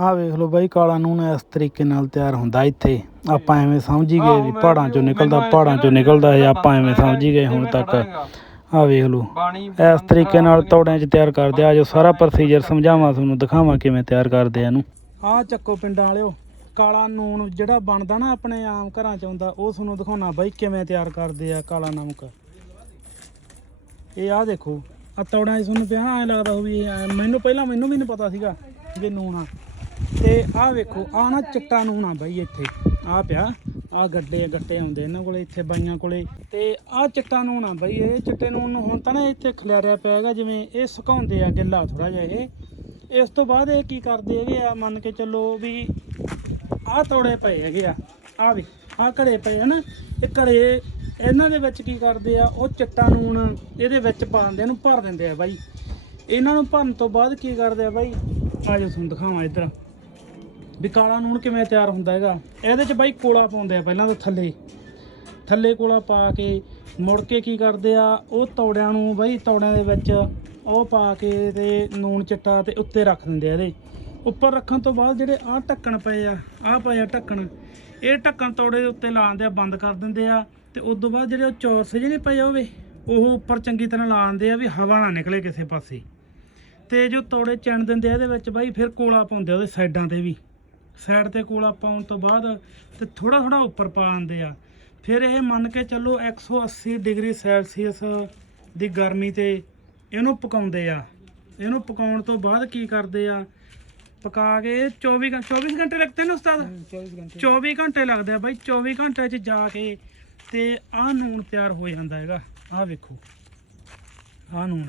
ਆਹ ਵੇਖ ਲਓ ਬਾਈ ਕਾਲਾ ਨੂਨ ਇਸ ਤਰੀਕੇ ਨਾਲ ਤਿਆਰ ਹੁੰਦਾ ਇੱਥੇ। ਆਪਾਂ ਐਵੇਂ ਸਮਝ ਹੀ ਗਏ ਵੀ ਪਹਾੜਾਂ ਚੋਂ ਨਿਕਲਦਾ ਪਹਾੜਾਂ ਚੋਂ ਨਿਕਲਦਾ ਹੈ ਆਪਾਂ ਐਵੇਂ ਸਮਝ ਹੀ ਗਏ ਹੁਣ ਤੱਕ। ਆਹ ਵੇਖ ਲਓ ਇਸ ਤਰੀਕੇ ਨਾਲ ਤੌੜਿਆਂ 'ਚ ਤਿਆਰ ਕਰਦੇ ਆ। ਜੋ ਸਾਰਾ ਪ੍ਰੋਸੀਜਰ ਸਮਝਾਵਾਂ ਤੁਹਾਨੂੰ ਦਿਖਾਵਾਂ ਕਿਵੇਂ ਤਿਆਰ ਕਰਦੇ ਆ ਇਹਨੂੰ। ਆਹ ਚੱਕੋ ਪਿੰਡਾਂ ਵਾਲਿਓ ਕਾਲਾ ਨੂਨ ਜਿਹੜਾ ਬਣਦਾ ਨਾ ਆਪਣੇ ਆਮ ਘਰਾਂ 'ਚ ਆਉਂਦਾ ਉਹ ਤੁਹਾਨੂੰ ਦਿਖਾਉਣਾ ਬਾਈ ਕਿਵੇਂ ਤਿਆਰ ਕਰਦੇ ਆ ਕਾਲਾ ਨਮਕ। ਇਹ ਆਹ ਦੇਖੋ ਆ ਤੌੜਾਂ 'ਚ ਤੁਹਾਨੂੰ ਪਿਆ ਐ ਲੱਗਦਾ ਵੀ ਐਂ- ਮੈਨੂੰ ਪਹਿਲਾਂ ਮੈਨੂੰ ਵੀ ਨਹੀਂ ਪਤਾ ਸੀਗਾ। ਵੀ ਨੂਨ ਆ। ਤੇ ਆਹ ਵੇਖੋ ਆ ਨਾ ਚਿੱਟਾ ਨੂਨ ਆ ਬਾਈ ਇੱਥੇ। ਆ ਪਿਆ ਆ ਗੱਡੇ ਗੱਟੇ ਆਉਂਦੇ ਇਹਨਾਂ ਕੋਲੇ, ਇੱਥੇ ਬਾਈਆਂ ਕੋਲੇ। ਤੇ ਆ ਚਿੱਟਾ ਨੂਨ ਆ ਬਾਈ, ਇਹ ਚਿੱਟੇ ਨੂਨ ਨੂੰ ਹੁਣ ਤਾਂ ਨਾ ਇੱਥੇ ਖਿਲਾਰਿਆ ਪਿਆ ਹੈਗਾ ਜਿਵੇਂ ਇਹ ਸੁਕਾਉਂਦੇ ਆ ਗਿੱਲਾ ਥੋੜਾ ਜਿਹਾ ਇਹ। ਇਸ ਤੋਂ ਬਾਅਦ ਇਹ ਕੀ ਕਰਦੇ ਹੈਗੇ ਆ, ਮੰਨ ਕੇ ਚੱਲੋ ਵੀ ਆਹ ਤੋੜੇ ਪਏ ਹੈਗੇ ਆ। ਆ ਵੀ ਆਹ ਘੜੇ ਪਏ ਆ ਨਾ। ਇਹ ਘੜੇ, ਇਹਨਾਂ ਦੇ ਵਿੱਚ ਕੀ ਕਰਦੇ ਆ, ਉਹ ਚਿੱਟਾ ਨੂਨ ਇਹਦੇ ਵਿੱਚ ਪਾ ਦਿੰਦੇ ਇਹਨੂੰ ਭਰ ਦਿੰਦੇ ਆ ਬਾਈ। ਇਹਨਾਂ ਨੂੰ ਭਰਨ ਤੋਂ ਬਾਅਦ ਕੀ ਕਰਦੇ ਆ ਬਾਈ ਆ ਜਾ ਤੁਹਾਨੂੰ ਦਿਖਾਵਾਂ ਇੱਧਰ। ਵੀ ਕਾਲਾ ਨੂਣ ਕਿਵੇਂ ਤਿਆਰ ਹੁੰਦਾ ਹੈਗਾ। ਇਹਦੇ ਚ ਬਾਈ ਕੋਲਾ ਪਾਉਂਦੇ ਆ ਪਹਿਲਾਂ ਤਾਂ ਥੱਲੇ। ਥੱਲੇ ਕੋਲਾ ਪਾ ਕੇ ਮੁੜ ਕੇ ਕੀ ਕਰਦੇ ਆ, ਉਹ ਤੌੜਿਆਂ ਨੂੰ ਬਾਈ ਤੌੜਿਆਂ ਦੇ ਵਿੱਚ ਉਹ ਪਾ ਕੇ ਤੇ ਨੂਣ ਚਿੱਟਾ ਤੇ ਉੱਤੇ ਰੱਖ ਦਿੰਦੇ ਆ ਇਹਦੇ। ਉੱਪਰ ਰੱਖਣ ਤੋਂ ਬਾਅਦ ਜਿਹੜੇ ਆਹ ਢੱਕਣ ਪਏ ਆ, ਆਹ ਪਏ ਆ ਢੱਕਣ, ਇਹ ਢੱਕਣ ਤੋੜੇ ਦੇ ਉੱਤੇ ਲਾਉਂਦੇ ਆ, ਬੰਦ ਕਰ ਦਿੰਦੇ ਆ ਤੇ ਉਸ ਤੋਂ ਬਾਅਦ ਜਿਹੜੇ ਉਹ ਚੌਰਸੇ ਜਿਹੇ ਨਹੀਂ ਪਏ ਹੋਵੇ ਉਹ ਉੱਪਰ ਚੰਗੀ ਤਰ੍ਹਾਂ ਲਾਉਂਦੇ ਆ ਵੀ ਹਵਾ ਨਾ ਨਿਕਲੇ ਕਿਸੇ ਪਾਸੇ। ਤੇ ਜੋ ਤੋੜੇ ਚਣ ਦਿੰਦੇ ਆ ਇਹਦੇ ਵਿੱਚ ਬਾਈ ਫਿਰ ਕੋਲਾ ਪਾਉਂਦੇ ਆ ਉਹਦੇ ਸਾਈਡਾਂ ਤੇ ਵੀ। ਸਾਈਡ ਤੇ ਕੋਲਾ ਪਾਉਣ ਤੋਂ ਬਾਅਦ ਤੇ ਥੋੜਾ ਥੋੜਾ ਉੱਪਰ ਪਾ ਦਿੰਦੇ ਆ। ਫਿਰ ਇਹ ਮੰਨ ਕੇ ਚੱਲੋ 180 ਡਿਗਰੀ ਸੈਲਸੀਅਸ ਦੀ ਗਰਮੀ ਤੇ ਇਹਨੂੰ ਪਕਾਉਂਦੇ ਆ। ਇਹਨੂੰ ਪਕਾਉਣ ਤੋਂ ਬਾਅਦ ਕੀ ਕਰਦੇ ਆ? ਪਕਾ ਕੇ 24 ਘੰ- 24 ਘੰਟੇ ਲੱਗਦੇ ਨੇ ਉਸਤਾਦ? 24 घंटे 24 ਘੰਟੇ ਲੱਗਦੇ ਆ ਬਾਈ 24 ਘੰਟੇ 'ਚ ਜਾ ਕੇ ਤੇ ਆਹ ਨੂਣ ਤਿਆਰ ਹੋ ਜਾਂਦਾ ਹੈਗਾ। ਆਹ ਵੇਖੋ। ਆਹ ਨੂਣ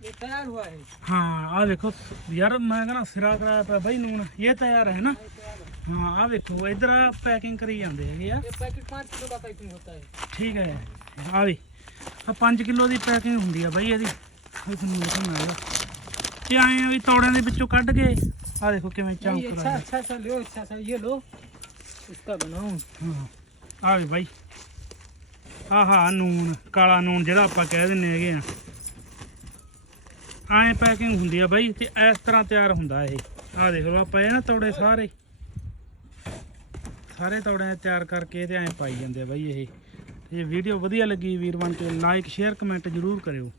ये तैयार हुआ है ਹਾਂ ਆਹ ਵੇਖੋ ਯਾਰ ਮੈਂ ਕਹਿੰਦਾ ਸਿਰਾ ਕਰਾਇਆ ਪਿਆ ਬਾਈ ਨੂਣ ਇਹ ਤਿਆਰ ਹੈ ਨਾ ਹਾਂ ਆਹ ਵੇਖੋ ਇਧਰ ਆ ਪੈਕਿੰਗ ਕਰੀ ਜਾਂਦੇ ਹੈਗੇ ਆ ये पैकेट पाँच किलो का पैकिंग होता है ਠੀਕ ਹੈ ਆ ਵੀ ਆ 5 ਕਿਲੋ ਦੀ ਪੈਕਿੰਗ ਹੁੰਦੀ ਆ ਬਾਈ ਇਹਦੀ ਇਹ ਤੁਹਾਨੂੰ ਦਿਖਾਉਣਾ ਹੈਗਾ ਇਹ ਆਏ ਆ ਵੀ ਤੌੜਿਆਂ ਦੇ ਵਿੱਚੋਂ ਕੱਢ ਕੇ ਆ ਦੇਖੋ ਕਿਵੇਂ नहीं, ਚਮਕ अच्छा ਰਿਹਾ अच्छा सा लो अच्छा सा ये लो इसका बनाओ ਹਾਂ ਆ ਵੀ ਬਾਈ ਆਹਾ ਨੂਨ ਕਾਲਾ ਨੂਨ ਜਿਹੜਾ ਆਪਾਂ ਕਹਿ ਦਿੰਨੇ ਹੈਗੇ ਆ ਐਂ ਪੈਕਿੰਗ ਹੁੰਦੀ ਆ ਬਾਈ, ਤੇ ਇਸ ਤਰ੍ਹਾਂ ਤਿਆਰ ਹੁੰਦਾ ਇਹ। ਆ ਦੇਖ ਲਓ, ਆਪਾਂ ਇਹ ਨਾ ਤੋੜੇ ਸਾਰੇ। ਸਾਰੇ ਤੌੜੇ ਤਿਆਰ ਕਰਕੇ ਤੇ ਐਂ ਪਾਈ ਜਾਂਦੇ ਆ ਬਾਈ ਇਹ। ਤੇ ਵੀਡੀਓ ਵਧੀਆ ਲੱਗੀ ਵੀਰ ਬਣ ਕੇ ਲਾਈਕ ਸ਼ੇਅਰ ਕਮੈਂਟ ਜ਼ਰੂਰ ਕਰਿਓ।